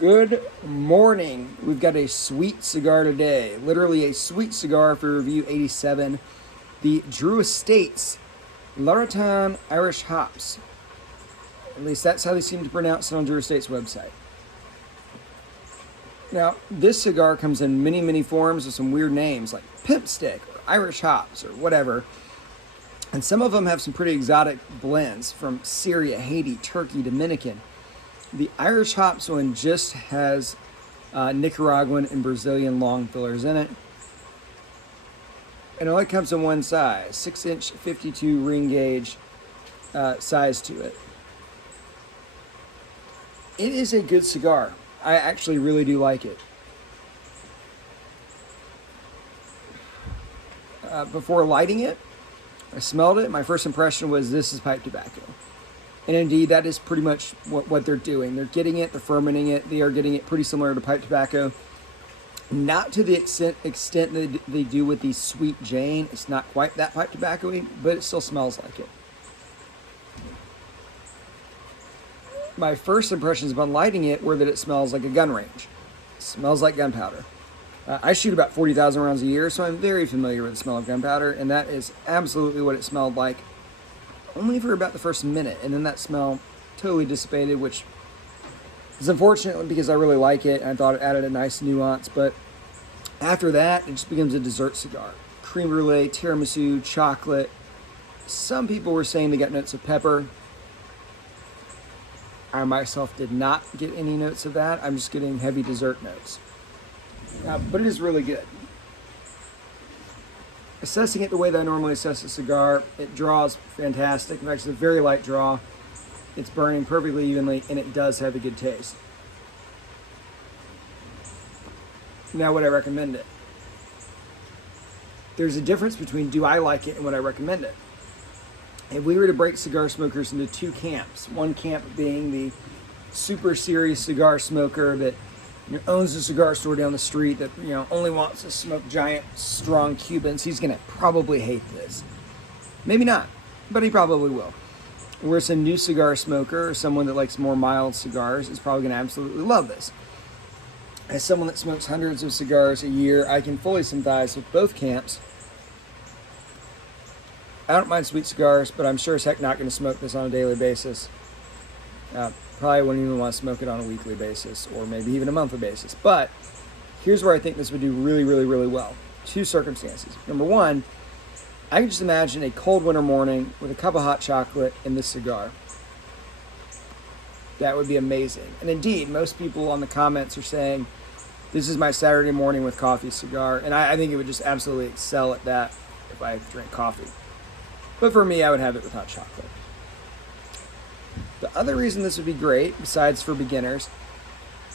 Good morning. We've got a sweet cigar today. Literally a sweet cigar for review 87. The Drew Estates Larutan Irish Hops. At least that's how they seem to pronounce it on Drew Estates' website. Now, this cigar comes in many forms with some weird names like Pimp Stick or Irish Hops or whatever. And some of them have some pretty exotic blends from Syria, Haiti, Turkey, Dominican. The Irish Hops one just has Nicaraguan and Brazilian long fillers in it. And it only comes in one size, 6-inch 52 ring gauge size to it. It is a good cigar. I actually really do like it. Before lighting it, I smelled it. My first impression was this is pipe tobacco. And indeed, that is pretty much what they're doing. They're getting it, they're fermenting it. They are getting it pretty similar to pipe tobacco. Not to the extent that they do with the Sweet Jane. It's not quite that pipe tobacco-y, but it still smells like it. My first impressions upon lighting it were that it smells like a gun range. It smells like gunpowder. I shoot about 40,000 rounds a year, so I'm very familiar with the smell of gunpowder, and that is absolutely what it smelled like. Only for about the first minute, and then that smell totally dissipated, which is unfortunate because I really like it, and I thought it added a nice nuance, but after that, it just becomes a dessert cigar. Creme brulee, tiramisu, chocolate. Some people were saying they got notes of pepper. I myself did not get any notes of that. I'm just getting heavy dessert notes. But it is really good. Assessing it the way that I normally assess a cigar, it draws fantastic. In fact, it's a very light draw. It's burning perfectly evenly, and it does have a good taste. Now, would I recommend it? There's a difference between do I like it and would I recommend it. If we were to break cigar smokers into two camps, one camp being the super serious cigar smoker that owns a cigar store down the street that only wants to smoke giant, strong Cubans, he's going to probably hate this. Maybe not, but he probably will. Whereas a new cigar smoker or someone that likes more mild cigars is probably going to absolutely love this. As someone that smokes hundreds of cigars a year, I can fully sympathize with both camps. I don't mind sweet cigars, but I'm sure as heck not going to smoke this on a daily basis. Probably wouldn't even want to smoke it on a weekly basis or maybe even a monthly basis. But here's where I think this would do really well. Two circumstances. Number one, I can just imagine a cold winter morning with a cup of hot chocolate and this cigar. That would be amazing. And indeed, most people on the comments are saying, this is my Saturday morning with coffee cigar. And I think it would just absolutely excel at that if I drink coffee. But for me, I would have it with hot chocolate. The other reason this would be great, besides for beginners,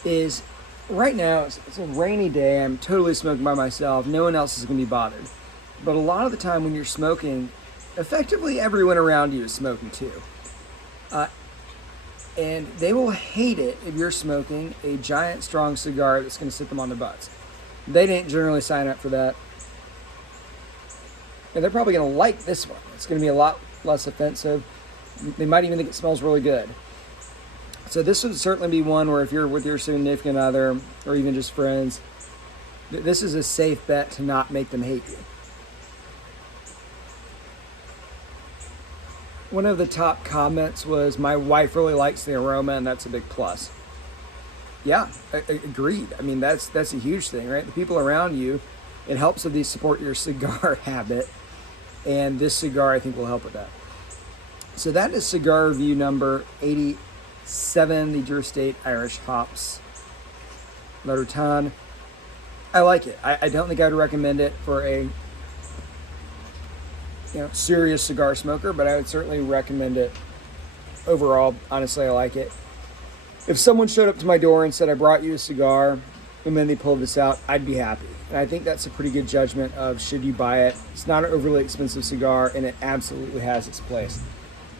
is right now it's a rainy day. I'm totally smoking by myself. No one else is going to be bothered. But a lot of the time when you're smoking, effectively everyone around you is smoking too. And they will hate it if you're smoking a giant, strong cigar that's going to sit them on their butts. They didn't generally sign up for that. And they're probably going to like this one. It's going to be a lot less offensive. They might even think it smells really good. So this would certainly be one where if you're with your significant other or even just friends, this is a safe bet to not make them hate you. One of the top comments was, my wife really likes the aroma, and that's a big plus. Yeah, agreed. I mean, that's a huge thing, right? The people around you, it helps if they support your cigar habit, and this cigar, I think, will help with that. So that is cigar review number 87, the Drew Estate Irish Hops Larutan. I like it. I don't think I'd recommend it for a serious cigar smoker, but I would certainly recommend it overall. Honestly, I like it. If someone showed up to my door and said, I brought you a cigar, and then they pulled this out, I'd be happy. And I think that's a pretty good judgment of should you buy it. It's not an overly expensive cigar, and it absolutely has its place.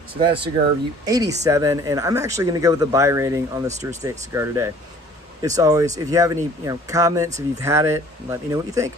So that's cigar review 87, and I'm actually going to go with the buy rating on this Drew Estate cigar today. It's always, if you have any comments, if you've had it, let me know what you think.